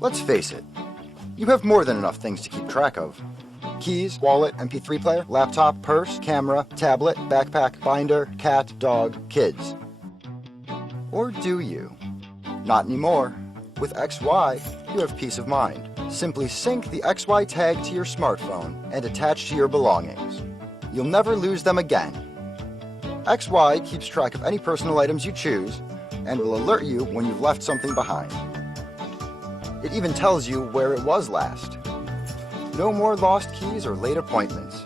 Let's face it, you have more than enough things to keep track of. Keys, wallet, MP3 player, laptop, purse, camera, tablet, backpack, binder, cat, dog, kids. Or do you? Not anymore. With XY, you have peace of mind. Simply sync the XY tag to your smartphone and attach to your belongings. You'll never lose them again. XY keeps track of any personal items you choose and will alert you when you've left something behind. It even tells you where it was last. No more lost keys or late appointments.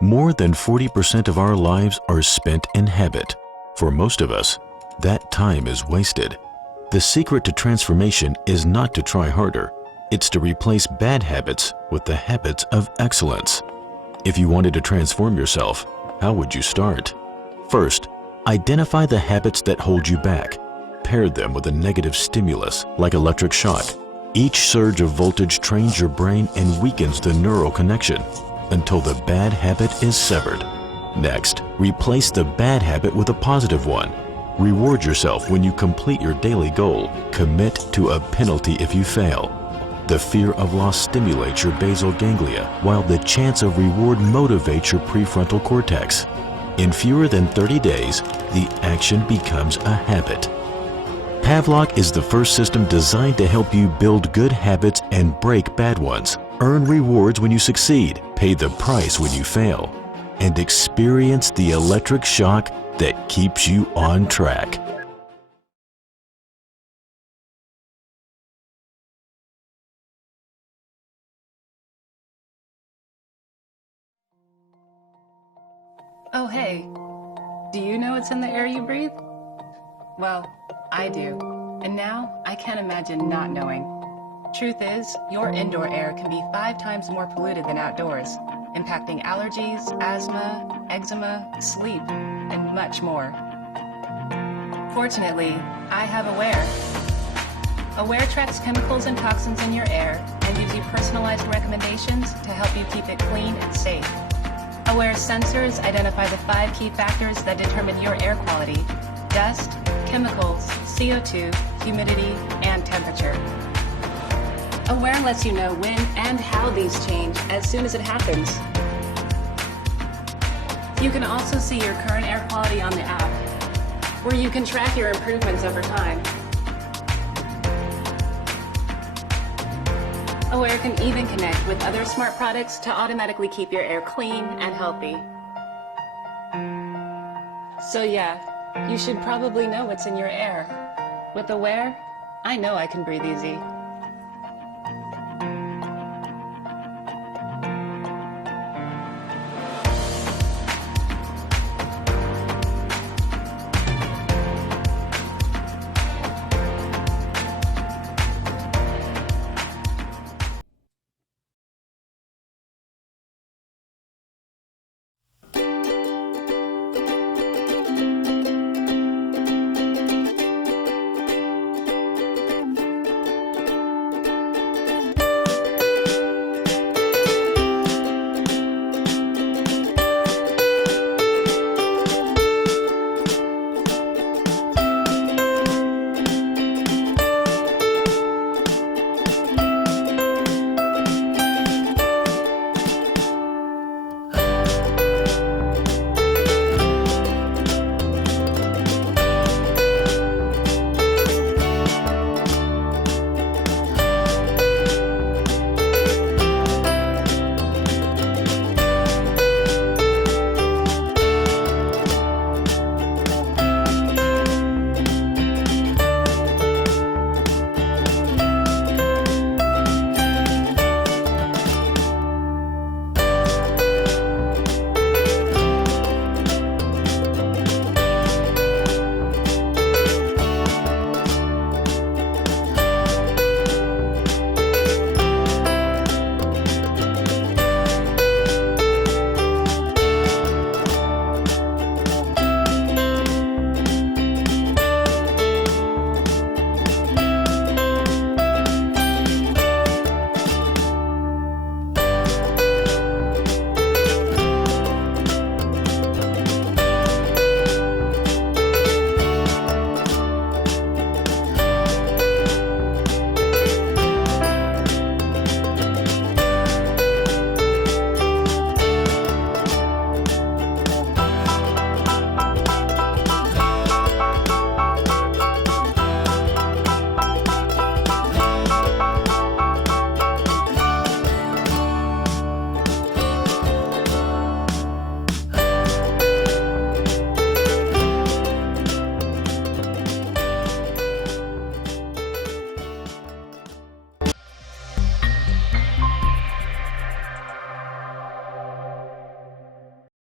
More than 40% of our lives are spent in habit. For most of us, that time is wasted. The secret to transformation is not to try harder. It's to replace bad habits with the habits of excellence. If you wanted to transform yourself, how would you start? First, identify the habits that hold you back. Pair them with a negative stimulus, like electric shock. Each surge of voltage trains your brain and weakens the neural connection until the bad habit is severed. Next, replace the bad habit with a positive one. Reward yourself when you complete your daily goal. Commit to a penalty if you fail. The fear of loss stimulates your basal ganglia, while the chance of reward motivates your prefrontal cortex. In fewer than 30 days, the action becomes a habit. Pavlok is the first system designed to help you build good habits and break bad ones. Earn rewards when you succeed, pay the price when you fail, and experience the electric shock that keeps you on track. Oh hey, do you know what's in the air you breathe? Well, I do, and now I can't imagine not knowing. Truth is, your indoor air can be 5 times more polluted than outdoors, impacting allergies, asthma, eczema, sleep, and much more. Fortunately, I have Awair. Awair tracks chemicals and toxins in your air and gives you personalized recommendations to help you keep it clean and safe. Awair's sensors identify the 5 key factors that determine your air quality: dust, chemicals, CO2, humidity, and temperature. Awair lets you know when and how these change as soon as it happens. You can also see your current air quality on the app, where you can track your improvements over time. Awair can even connect with other smart products to automatically keep your air clean and healthy. So yeah, you should probably know what's in your air. With Awair, I know I can breathe easy.